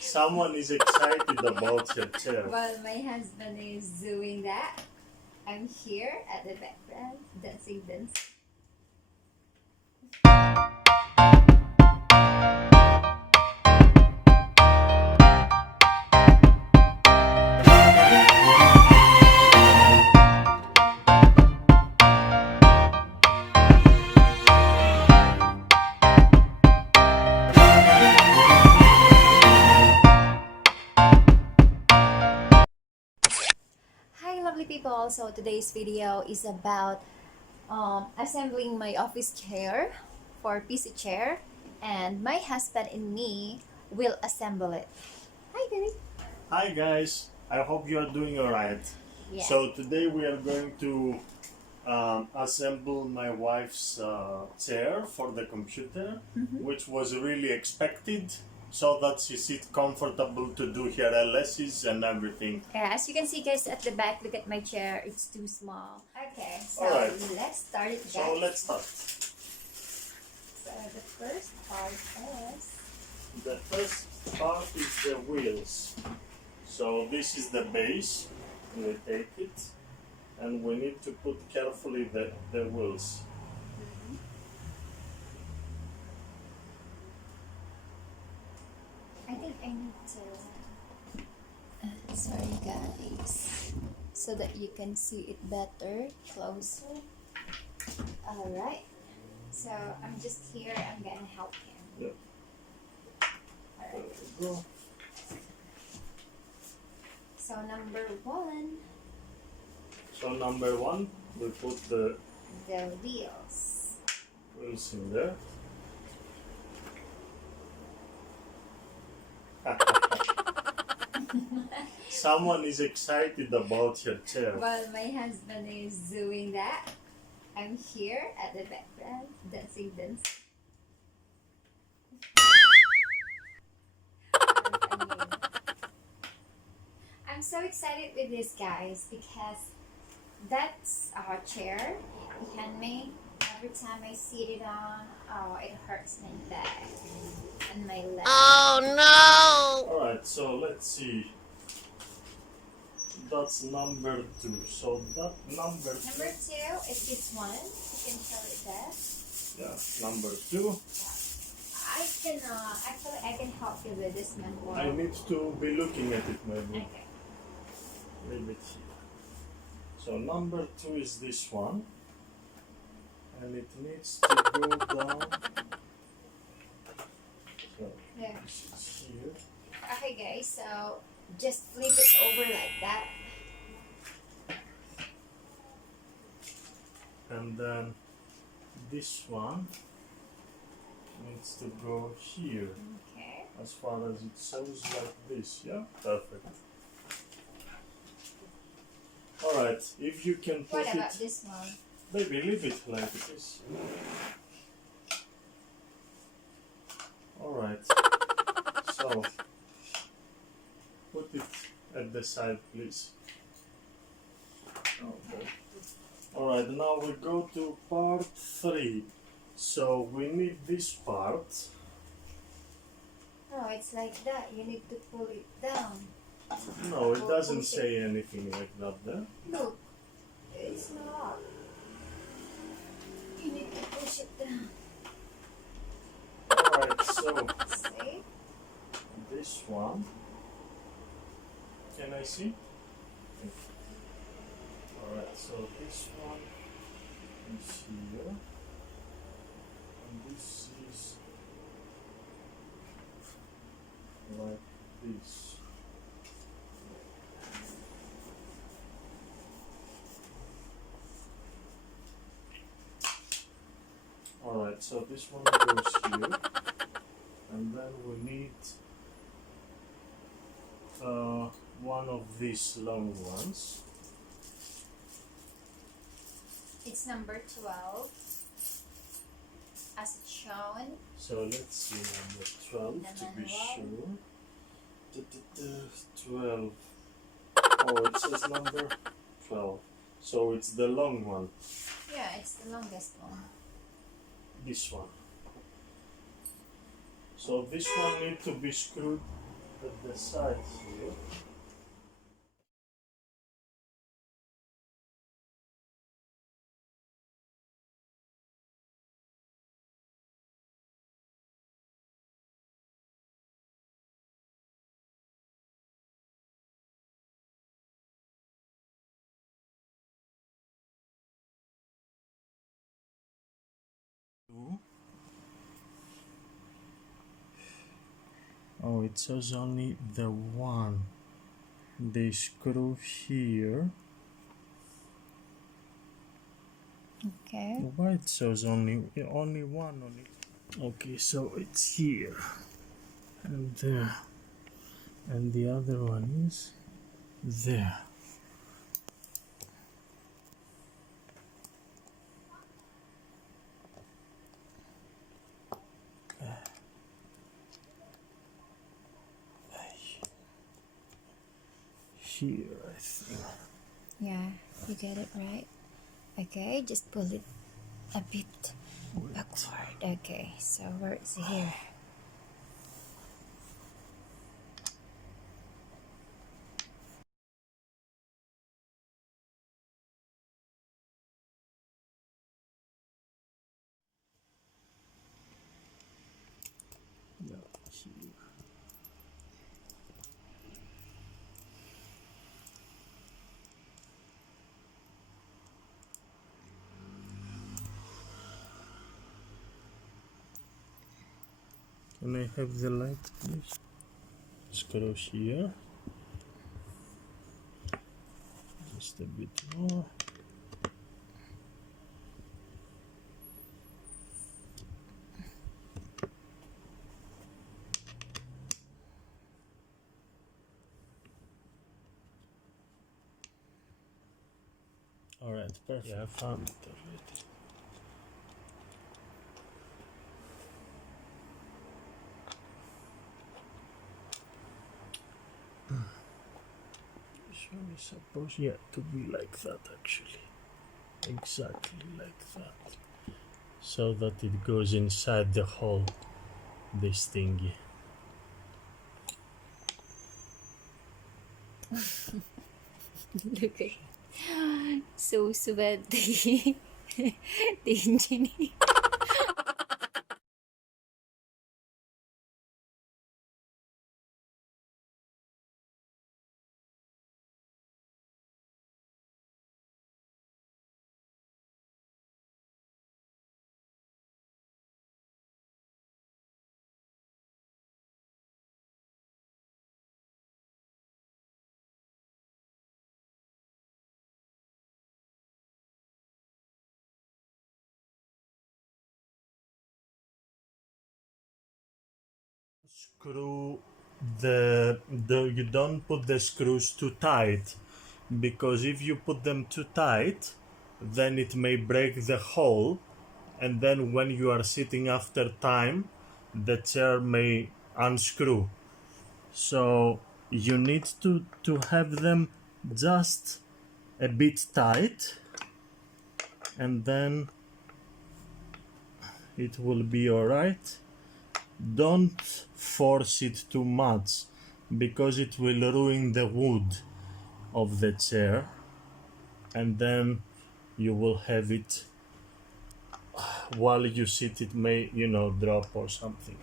Someone is excited about your chair. While my husband is doing that, I'm here at the background dancing. Hi lovely people, so today's video is about assembling my office chair for PC chair, and my husband and me will assemble it. Hi baby. Hi guys, I hope you are doing alright. Yeah. So today we are going to assemble my wife's chair for the computer, which was really expected, so that she sits comfortable to do her LSs and everything. Yeah, as you can see guys at the back, look at my chair, it's too small. Okay, so Alright. let's start it guys. So let's start. So the first part is... The first part is the wheels. So this is the base. We take it and we need to put carefully the wheels. I think I need to... sorry guys, so that you can see it better, closer. Alright, so I'm just here, I'm gonna help him. Yep. There Alright, we go. so number one, So number one, we put the the wheels. wheels in there. Someone is excited about your chair. While my husband is doing that, I'm here at the background dancing. I'm so excited with this guys because that's our chair, handmade. Every time I sit it on, oh, it hurts my back and my leg. Alright, so let's see. That's number two. So that number Number two is this one. You can tell it that. yeah, number two. Actually I can help you with this one more. I need to be looking at it maybe. Okay. Leave it here. So number two is this one. And it needs to go down. So Yeah. this is here. Okay guys, so just flip it over like that. And then this one needs to go here. Okay. As far as it shows like this, yeah? Perfect. Alright, if you can put What about it, this one? maybe leave it like this. Alright, so put it at the side please. Okay. Alright, now we go to part 3. So we need this part. Oh, it's like that. You need to pull it down. No, it doesn't say anything like that there. Look, it's not. You need to push it down. Alright, so See? this one. Can I see? Alright, so this one is here. And this is like this. Alright, so this one goes here. And then we need one of these long ones. It's number 12, as it's shown. So let's see number 12 to be sure. 12. Oh, it says number 12. So it's the long one. Yeah, it's the longest one. This one. So this one needs to be screwed at the side here. Oh, it says only the one. They screw here. Okay. Why it says only one on it? Okay, so it's here, and there, and the other one is there. Here, I think. Yeah, you get it right. Okay, just pull it a bit backward. Okay, so where is here? Yeah, here. Can I have the light, please? Screw here. Just a bit more. Alright, perfect. Yeah, I found it already. So I suppose, yeah, to be like that actually. Exactly like that. So that it goes inside the hole, this thingy. Look at so sweaty. The engineer. Screw you don't put the screws too tight, because if you put them too tight, then it may break the hole, and then when you are sitting after time, the chair may unscrew. So you need to have them just a bit tight, and then it will be alright. Don't force it too much, because it will ruin the wood of the chair, and then you will have it while you sit, it may, drop or something.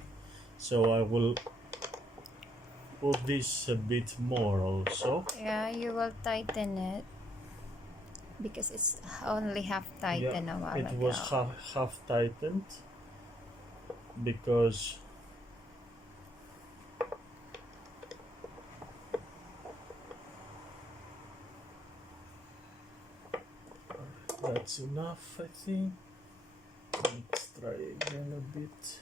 So I will put this a bit more also. Yeah, you will tighten it because it's only half tightened a while it ago. was half tightened, because that's enough, I think. Let's try again a bit.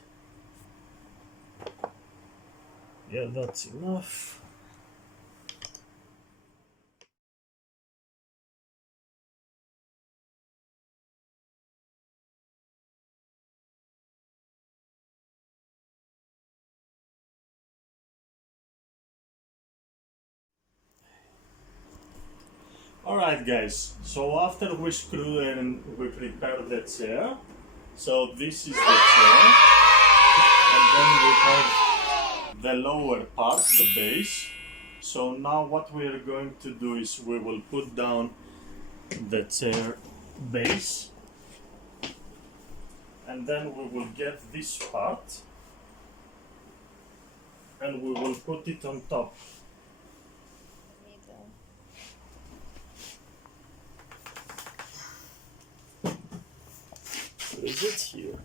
Yeah, that's enough. Alright guys, so after we screw and we prepare the chair, so this is the chair, and Then we have the lower part, the base. So now what we are going to do is we will put down the chair base, and then we will get this part and we will put it on top. Where is it here?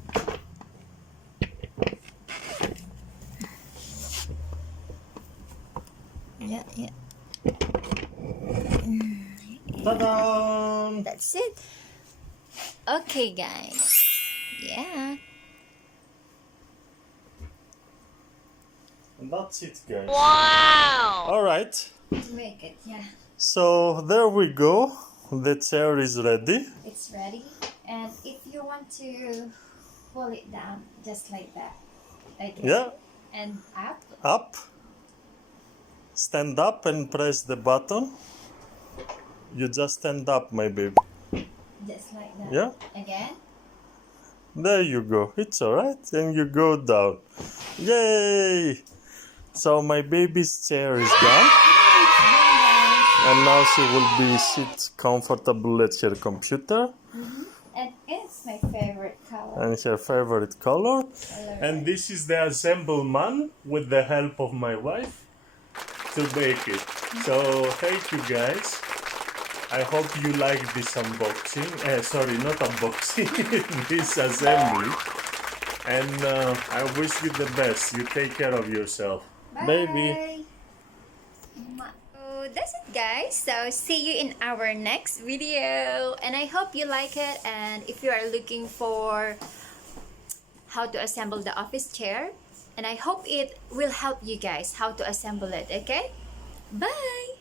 Yeah. Ta-da! That's it. Okay, guys. Yeah. And that's it, guys. Wow! Alright, Make it, yeah. so there we go. The chair is ready. It's ready. And if you want to pull it down, just like that. Okay. Yeah, And up. up. Stand up and press the button. You just stand up, my baby. Just like that. Yeah, Again. there you go. It's alright. And you go down. Yay! So my baby's chair is done. And now she will be sit comfortable at her computer. And it's my favorite color. And her favorite color. And this is the assemblement with the help of my wife to make it. So thank you guys. I hope you like this unboxing. Sorry, not unboxing. This assembly. And I wish you the best. You take care of yourself. Bye. Baby. So that's it, guys. So see you in our next video. And I hope you like it. And if you are looking for how to assemble the office chair, and I hope it will help you guys how to assemble it. Okay? Bye.